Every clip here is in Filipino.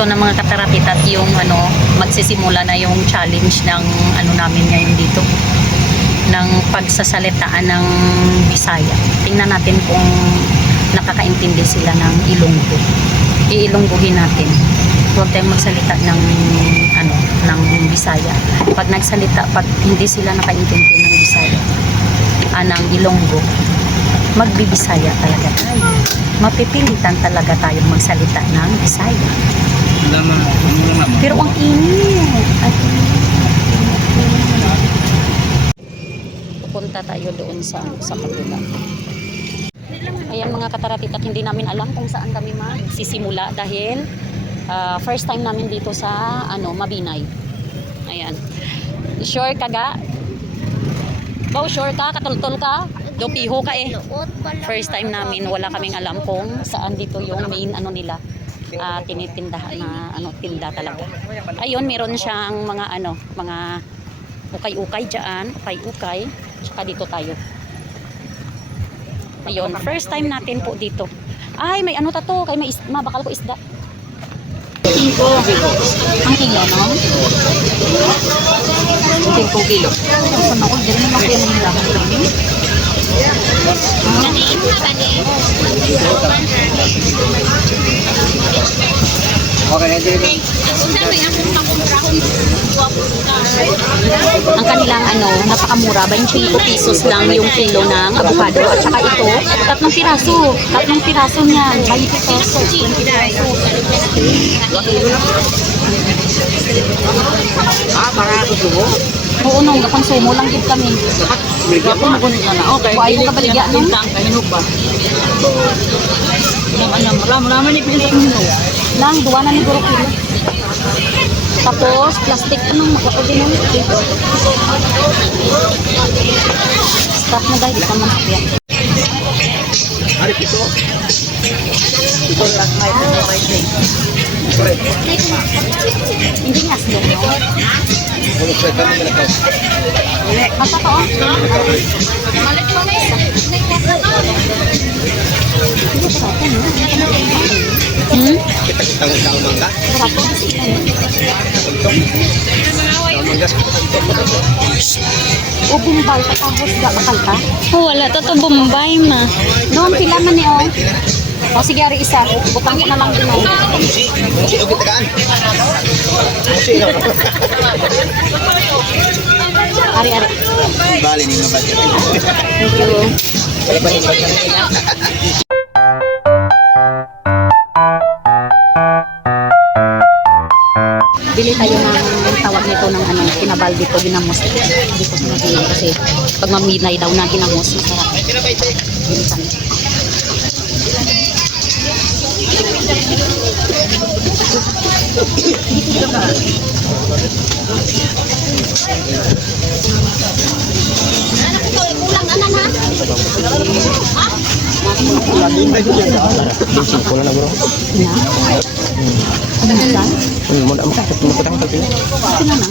ito na mga kataratit at yung magsisimula na yung challenge ng namin ngayon dito ng pagsasalitaan ng Bisaya. Tingnan natin kung nakakaintindi sila ng Ilonggo. Iilongguhin natin. Huwag tayong magsalita ng ng Bisaya. Pag hindi sila nakaintindi ng Bisaya, ng Ilonggo, magbibisaya talaga tayo. Mapipilitan talaga tayong magsalita ng Bisaya. Pero ang init. Pupunta tayo doon sa kabila. Ayan mga kataratit, at hindi namin alam kung saan kami magsisimula dahil first time namin dito sa Mabinay. Ayan. Sure ka ga? Bao, sure ka? Katultol ka? Dopiho ka eh. First time namin, wala kaming alam kung saan dito yung main nila. Tinitindahan na tinda talaga. Ayun, meron siyang mga mga ukay-ukay dyan, ukay-ukay. Tsaka dito tayo. Ayun, first time natin po dito. Ay, may tato, kay may bakal ko isda. 5 ang kilo, no? 5 kilo. Saan ako? Diyan naman ako yung nila. Ang kanilang napakamura, 25 pesos lang yung kilo ng avocado. At saka ito, 3 piraso. 3 piraso niyan, 20 pesos. 20 piraso. Para susubo? Oo, nung konsumo lang din kami. Ako magunit na. Okay. Buhay mo kabaligya nung? Kahinok ba? Marami ni pinita kong hinog. Lang, 2 na ni Guru kilo. Tapos, plastic makapagin nung. Stop na dahil, di ka man sakya. Hari ito. Ito lang may pinita. Hindi nga slow, no? Ano sa kami nalakaw? Basta to, Malit mo na isa. Kita-kitang kalmang ka? Barato. O bumbay, tapos bakal ka? Wala to Bombay ma. Noong pila man ni o. O sige, ari isa. Butang ko na lang din o. Sino kitagaan? Sino? Ari. Bali ni mga budget. Thank you. Wala ba yung budget nila? Bili tayo ng tawag nito ng kinabal dito, ginamos. Dito sa Maginang kasi pag maminay daw na ginamos, masarap. Ginsan. Kulang na bro. Mo na makatang pagpila. Pila na?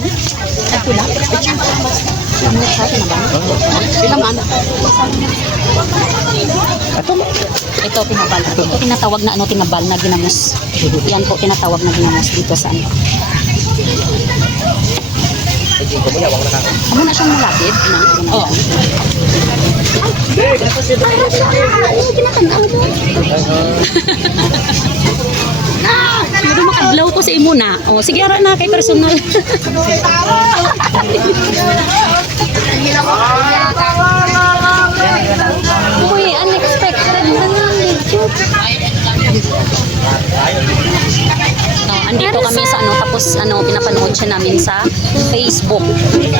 Ay, pila? Ano sa atin na ba? Pila man? Ito tinabal. Ito tinatawag na tinabal na ginamos. Yan po tinatawag na ginamos dito sa Amo na siyang malapit na. Oh. Kinatandaan mo. Hindi makadlaw ko sa imo na. O, sige, ara na kay personal. Uy, unexpected na nga. Andito kami sa tapos pinapanood siya namin sa Facebook.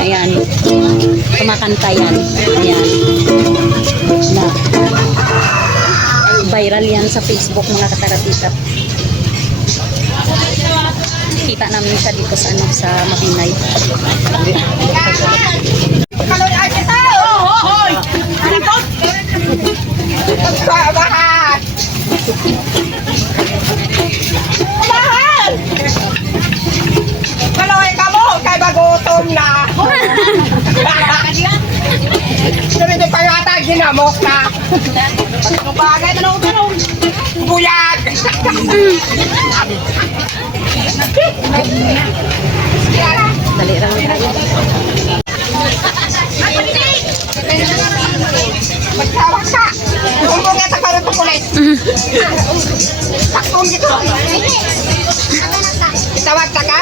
Ayan. Kumakanta yan. Ayan. Na. Viral yan sa Facebook mga kataratita. Kita namin siya dito sa sa Mabinay. Kalaway ka mo, kay bagutom na. Hindi pa yata ginamok na. Bagay, tanong. Buyag. Dali lang tayo. Magtawag ka. Kumpong nga takarot ko kulit. Takpong dito. Itawag ka ka?